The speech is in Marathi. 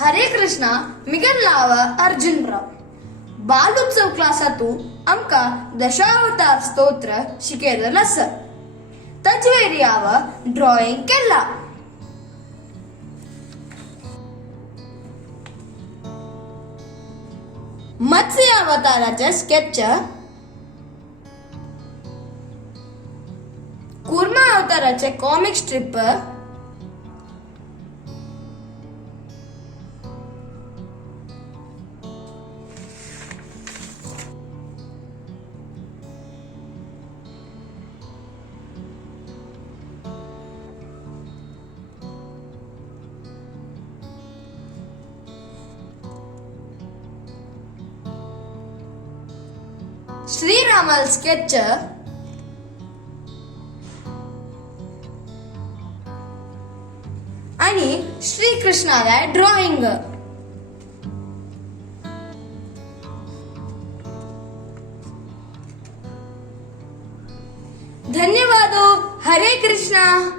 हरे कृष्णा मिगनलाव अर्जुनराव बालोत्सव क्लासातू आमका दशावतार स्तोत्र शिकयलें आसा. ताचेर हांव ड्रॉइंग केला. मत्स्य अवताराचे स्केच, कुर्मा अवताराचे कॉमिक स्ट्रिप, श्रीरामल स्केच आणि श्रीकृष्णाला ड्रॉइंग. धन्यवाद. हरे कृष्णा.